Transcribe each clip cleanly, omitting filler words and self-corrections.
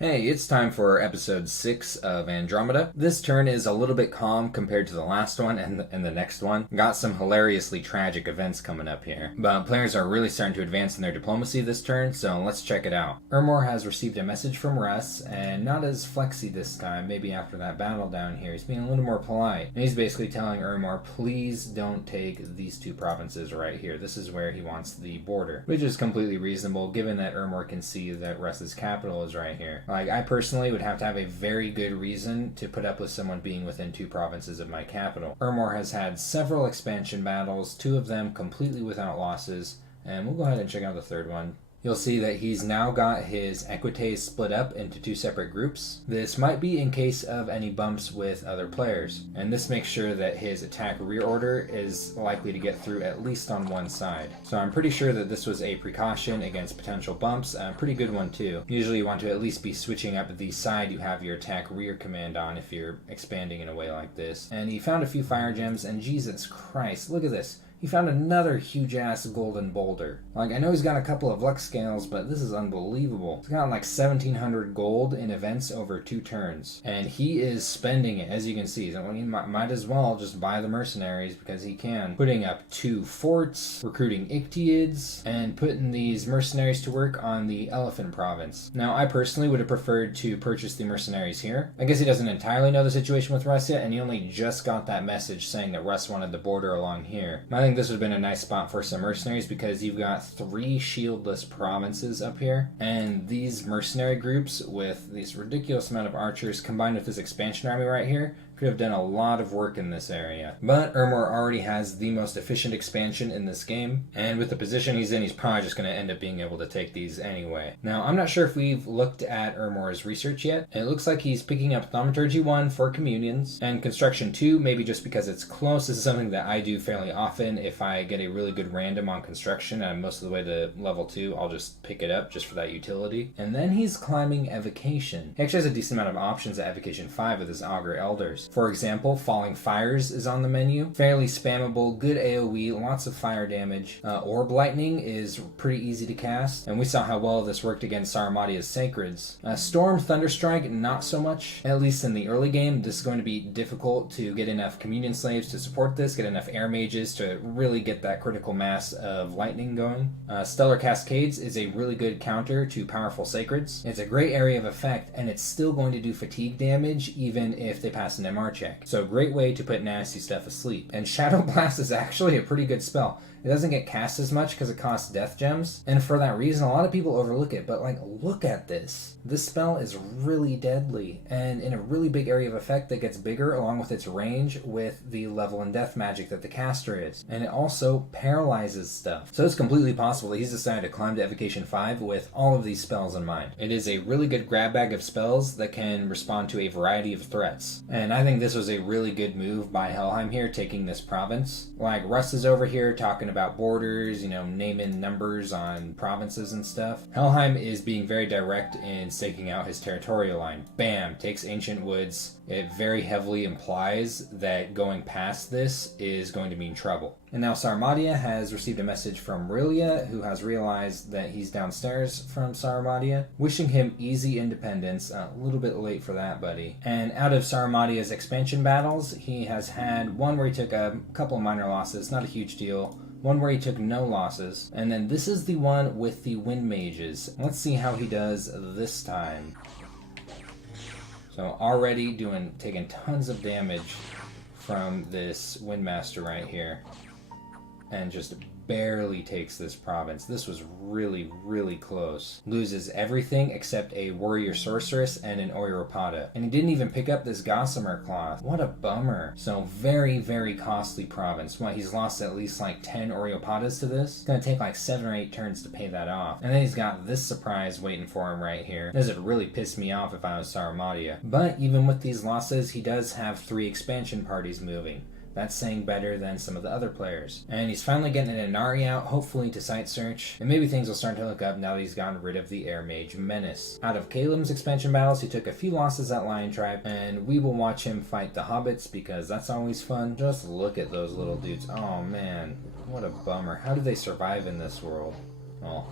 Hey, it's time for episode 6 of Andromeda. This turn is a little bit calm compared to the last one and the next one. Got some hilariously tragic events coming up here. But players are really starting to advance in their diplomacy this turn, so let's check it out. Ermor has received a message from Russ, and not as flexy this time, maybe after that battle down here. He's being a little more polite. And he's basically telling Ermor, please don't take these two provinces right here. This is where he wants the border, which is completely reasonable given that Ermor can see that Russ's capital is right here. Like, I personally would have to have a very good reason to put up with someone being within two provinces of my capital. Ermor has had several expansion battles, two of them completely without losses, and we'll go ahead and check out the third one. You'll see that he's now got his equites split up into two separate groups. This might be in case of any bumps with other players, and this makes sure that his attack rear order is likely to get through at least on one side. So I'm pretty sure that this was a precaution against potential bumps, a pretty good one too. Usually you want to at least be switching up the side you have your attack rear command on if you're expanding in a way like this. And he found a few fire gems, and Jesus Christ, look at this. He found another huge-ass golden boulder. Like, I know he's got a couple of luck scales, but this is unbelievable. He's got like 1,700 gold in events over 2 turns. And he is spending it, as you can see. So he might as well just buy the mercenaries because he can. Putting up 2 forts, recruiting Ictiids, and putting these mercenaries to work on the Elephant Province. Now, I personally would have preferred to purchase the mercenaries here. I guess he doesn't entirely know the situation with Russ yet, and he only just got that message saying that Russ wanted the border along here. I think this would have been a nice spot for some mercenaries because you've got 3 shieldless provinces up here, and these mercenary groups with this ridiculous amount of archers combined with this expansion army right here could have done a lot of work in this area. But Ermor already has the most efficient expansion in this game, and with the position he's in, he's probably just going to end up being able to take these anyway. Now, I'm not sure if we've looked at Ermor's research yet. It looks like he's picking up Thaumaturgy 1 for communions, and Construction 2, maybe just because it's close. This is something that I do fairly often. If I get a really good random on construction and I'm most of the way to level 2, I'll just pick it up just for that utility. And then he's climbing Evocation. He actually has a decent amount of options at Evocation 5 with his Augur Elders. For example, Falling Fires is on the menu. Fairly spammable, good AoE, lots of fire damage. Orb Lightning is pretty easy to cast, and we saw how well this worked against Saramatia's Sacreds. Storm Thunderstrike, not so much. At least in the early game, this is going to be difficult to get enough Communion Slaves to support this, get enough Air Mages to really get that critical mass of lightning going. Stellar Cascades is a really good counter to powerful Sacreds. It's a great area of effect, and it's still going to do fatigue damage even if they pass an MR check. So great way to put nasty stuff asleep. And Shadow Blast is actually a pretty good spell. It doesn't get cast as much because it costs death gems, and for that reason a lot of people overlook it, but like, look at this. This spell is really deadly, and in a really big area of effect that gets bigger along with its range with the level and death magic that the caster is. And it also paralyzes stuff. So it's completely possible that he's decided to climb to Evocation 5 with all of these spells in mind. It is a really good grab bag of spells that can respond to a variety of threats. And I think this was a really good move by Helheim here, taking this province. Like, Russ is over here talking about borders, naming numbers on provinces and stuff. Helheim is being very direct in staking out his territorial line. Bam, takes Ancient Woods. It very heavily implies that going past this is going to mean trouble. And now Sarmatia has received a message from Rilia, who has realized that he's downstairs from Sarmatia, wishing him easy independence. A little bit late for that, buddy. And out of Sarmatia's expansion battles, he has had one where he took a couple of minor losses, not a huge deal. One where he took no losses. And then this is the one with the Wind Mages. Let's see how he does this time. So already taking tons of damage from this Windmaster right here. And just barely takes this province. This was really, really close. Loses everything except a Warrior Sorceress and an Oyoropada. And he didn't even pick up this Gossamer Cloth. What a bummer. So very, very costly province. What, he's lost at least like 10 Oreopadas to this? It's gonna take like 7 or 8 turns to pay that off. And then he's got this surprise waiting for him right here. This would really piss me off if I was Saramatia. But even with these losses, he does have 3 expansion parties moving. That's saying better than some of the other players. And he's finally getting an Inari out, hopefully to site search. And maybe things will start to look up now that he's gotten rid of the Air Mage Menace. Out of Caleb's expansion battles, he took a few losses at Lion Tribe, and we will watch him fight the Hobbits because that's always fun. Just look at those little dudes. Oh man, what a bummer. How do they survive in this world? Well,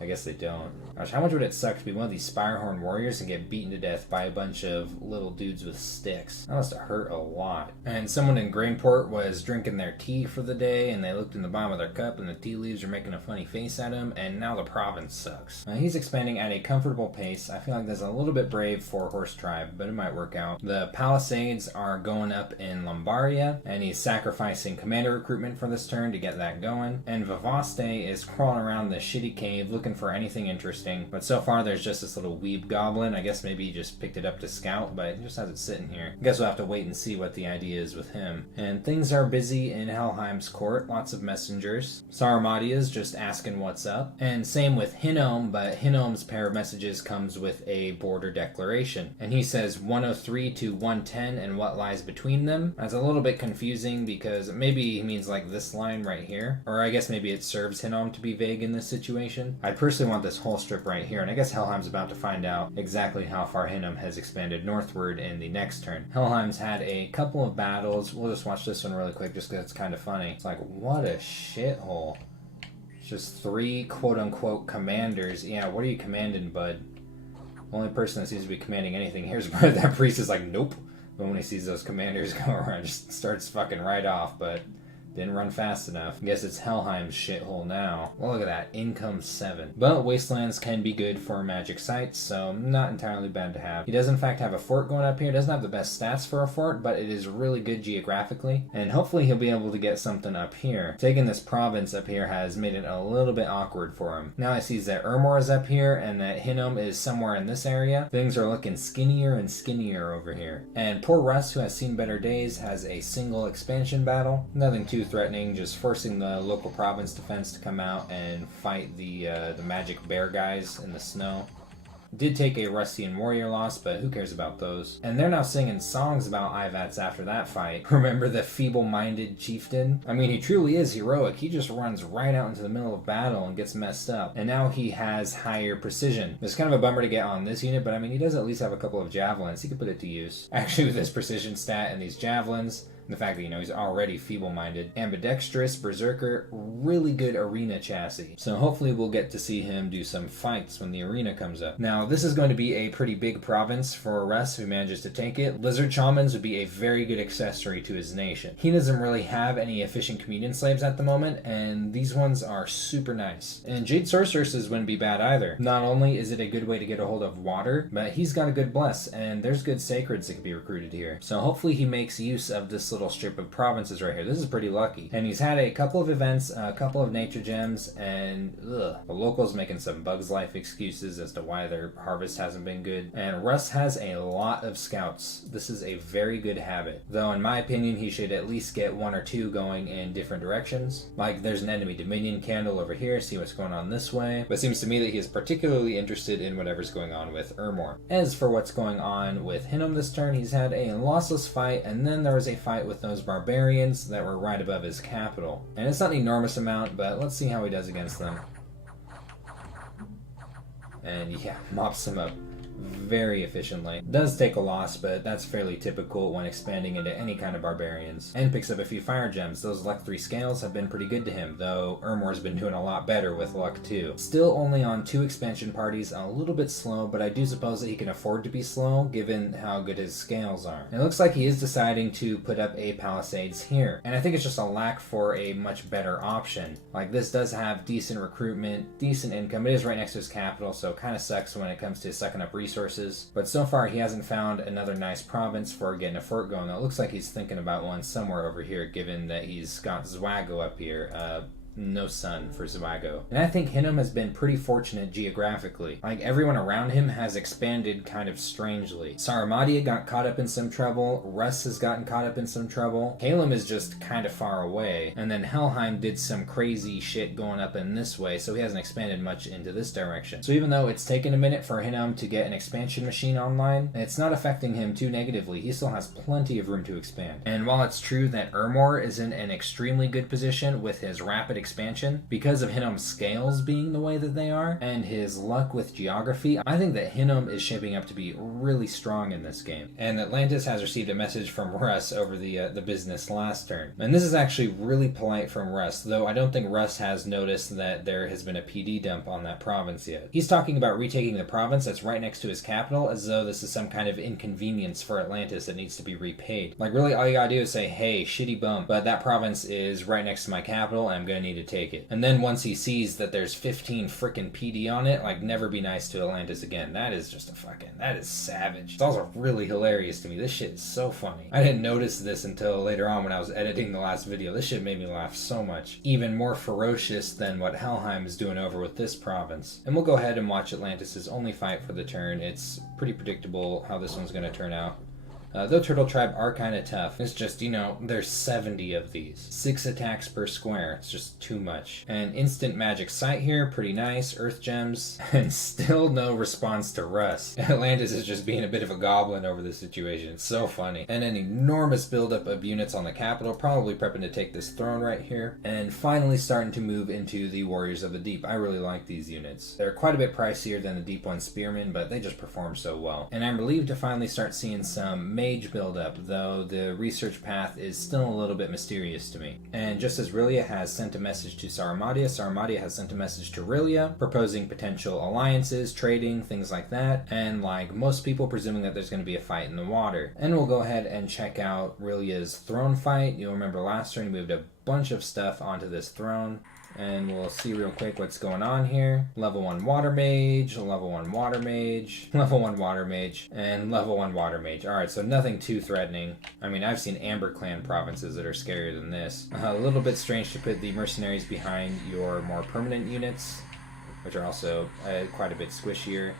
I guess they don't. Gosh, how much would it suck to be one of these Spirehorn warriors and get beaten to death by a bunch of little dudes with sticks? That must have hurt a lot. And someone in Grainport was drinking their tea for the day, and they looked in the bottom of their cup, and the tea leaves were making a funny face at him, and now the province sucks. He's expanding at a comfortable pace. I feel like that's a little bit brave for Horse Tribe, but it might work out. The Palisades are going up in Lombardia, and he's sacrificing commander recruitment for this turn to get that going. And Vavaste is crawling around the shitty cave looking for anything interesting, but so far there's just this little weeb goblin. I guess maybe he just picked it up to scout, but he just has it sitting here. I guess we'll have to wait and see what the idea is with him. And things are busy in Helheim's court, lots of messengers. Saramadia's just asking what's up, and same with Hinnom, but Hinnom's pair of messages comes with a border declaration, and he says 103 to 110 and what lies between them. That's a little bit confusing because maybe he means like this line right here, or I guess maybe it serves Hinnom to be vague in this situation. I personally want this whole strip right here, and I guess Helheim's about to find out exactly how far Hinnom has expanded northward in the next turn. Helheim's had a couple of battles. We'll just watch this one really quick just because it's kind of funny. It's like, what a shithole. It's just 3 quote-unquote commanders. Yeah, what are you commanding, bud? The only person that seems to be commanding anything here is that priest is like, nope. But when he sees those commanders go around, just starts fucking right off, but didn't run fast enough. I guess it's Helheim's shithole now. Well, look at that. Income 7. But wastelands can be good for magic sites, so not entirely bad to have. He does in fact have a fort going up here. Doesn't have the best stats for a fort, but it is really good geographically. And hopefully he'll be able to get something up here. Taking this province up here has made it a little bit awkward for him. Now he sees that Ermor is up here and that Hinnom is somewhere in this area. Things are looking skinnier and skinnier over here. And poor Russ, who has seen better days, has a single expansion battle. Nothing too threatening, just forcing the local province defense to come out and fight the magic bear guys in the snow. Did take a Rustian warrior loss, but who cares about those? And they're now singing songs about Ivats after that fight. Remember the feeble-minded chieftain? I mean, he truly is heroic. He just runs right out into the middle of battle and gets messed up. And now he has higher precision. It's kind of a bummer to get on this unit, but I mean, he does at least have a couple of javelins. He could put it to use. Actually, with this precision stat and these javelins, and the fact that, he's already feeble-minded. Ambidextrous, berserker, really good arena chassis. So hopefully we'll get to see him do some fights when the arena comes up. Now, this is going to be a pretty big province for Russ, who manages to take it. Lizard Shamans would be a very good accessory to his nation. He doesn't really have any efficient communion slaves at the moment, and these ones are super nice. And Jade Sorceresses wouldn't be bad either. Not only is it a good way to get a hold of water, but he's got a good bless, and there's good sacreds that can be recruited here. So hopefully he makes use of this little strip of provinces right here. This is pretty lucky. And he's had a couple of events, a couple of nature gems, and the locals making some Bugs Life excuses as to why their harvest hasn't been good. And Russ has a lot of scouts. This is a very good habit. Though in my opinion, he should at least get 1 or 2 going in different directions. Like there's an enemy Dominion candle over here, see what's going on this way. But it seems to me that he is particularly interested in whatever's going on with Ermor. As for what's going on with Hinnom this turn, he's had a lossless fight, and then there was a fight with those barbarians that were right above his capital. And it's not an enormous amount, but let's see how he does against them. And yeah, mops him up very efficiently. Does take a loss, but that's fairly typical when expanding into any kind of barbarians. And picks up a few fire gems. Those luck 3 scales have been pretty good to him, though Ermor's been doing a lot better with luck 2. Still only on 2 expansion parties, a little bit slow, but I do suppose that he can afford to be slow given how good his scales are. It looks like he is deciding to put up a Palisades here, and I think it's just a lack for a much better option. Like this does have decent recruitment, decent income. It is right next to his capital, so it kind of sucks when it comes to sucking up resources. But so far he hasn't found another nice province for getting a fort going. It looks like he's thinking about one somewhere over here, given that he's got Zwago up here. No sun for Zwago. And I think Hinnom has been pretty fortunate geographically. Like everyone around him has expanded kind of strangely. Saramadia got caught up in some trouble. Russ has gotten caught up in some trouble. Calum is just kind of far away. And then Helheim did some crazy shit going up in this way, so he hasn't expanded much into this direction. So even though it's taken a minute for Hinnom to get an expansion machine online, it's not affecting him too negatively. He still has plenty of room to expand. And while it's true that Ermor is in an extremely good position with his rapid expansion. Because of Hinnom's scales being the way that they are, and his luck with geography, I think that Hinnom is shaping up to be really strong in this game. And Atlantis has received a message from Russ over the business last turn. And this is actually really polite from Russ, though I don't think Russ has noticed that there has been a PD dump on that province yet. He's talking about retaking the province that's right next to his capital as though this is some kind of inconvenience for Atlantis that needs to be repaid. Like, really, all you gotta do is say, hey, shitty bum, but that province is right next to my capital and I'm gonna need to take it. And then once he sees that there's 15 frickin' PD on it, like, never be nice to Atlantis again. That is just that is savage. It's also really hilarious to me. This shit is so funny. I didn't notice this until later on when I was editing the last video. This shit made me laugh so much. Even more ferocious than what Helheim is doing over with this province. And we'll go ahead and watch Atlantis' only fight for the turn. It's pretty predictable how this one's gonna turn out. Though Turtle Tribe are kind of tough, it's just, there's 70 of these. 6 attacks per square. It's just too much. And instant magic sight here, pretty nice. Earth gems, and still no response to Russ. Atlantis is just being a bit of a goblin over this situation. It's so funny. And an enormous buildup of units on the capital, probably prepping to take this throne right here. And finally starting to move into the Warriors of the Deep. I really like these units. They're quite a bit pricier than the Deep One Spearmen, but they just perform so well. And I'm relieved to finally start seeing some mage buildup, though the research path is still a little bit mysterious to me. And just as Rilia has sent a message to Sarmadia, Sarmadia has sent a message to Rilia, proposing potential alliances, trading, things like that, and like most people presuming that there's going to be a fight in the water. And we'll go ahead and check out Rilia's throne fight. You'll remember last turn he moved a bunch of stuff onto this throne. And we'll see real quick what's going on here. Level 1 Water Mage, Level 1 Water Mage, Level 1 Water Mage, and Level 1 Water Mage. Alright, so nothing too threatening. I mean, I've seen Amber Clan provinces that are scarier than this. A little bit strange to put the mercenaries behind your more permanent units, which are also quite a bit squishier.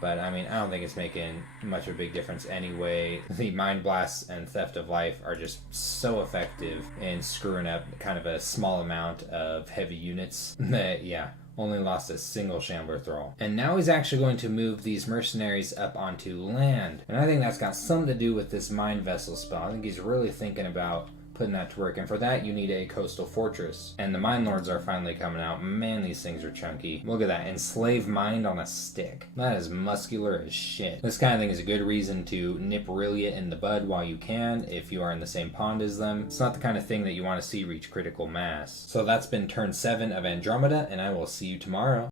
But, I mean, I don't think it's making much of a big difference anyway. The Mind Blasts and Theft of Life are just so effective in screwing up kind of a small amount of heavy units that, yeah, only lost a single Shambler Thrall. And now he's actually going to move these mercenaries up onto land. And I think that's got something to do with this Mind Vessel spell. I think he's really thinking about putting that to work, and for that you need a coastal fortress. And the Mind Lords are finally coming out. Man, these things are chunky. Look at that, Enslave Mind on a stick. That is muscular as shit. This kind of thing is a good reason to nip Rilia in the bud while you can, if you are in the same pond as them. It's not the kind of thing that you want to see reach critical mass. So that's been turn 7 of Andromeda, and I will see you tomorrow.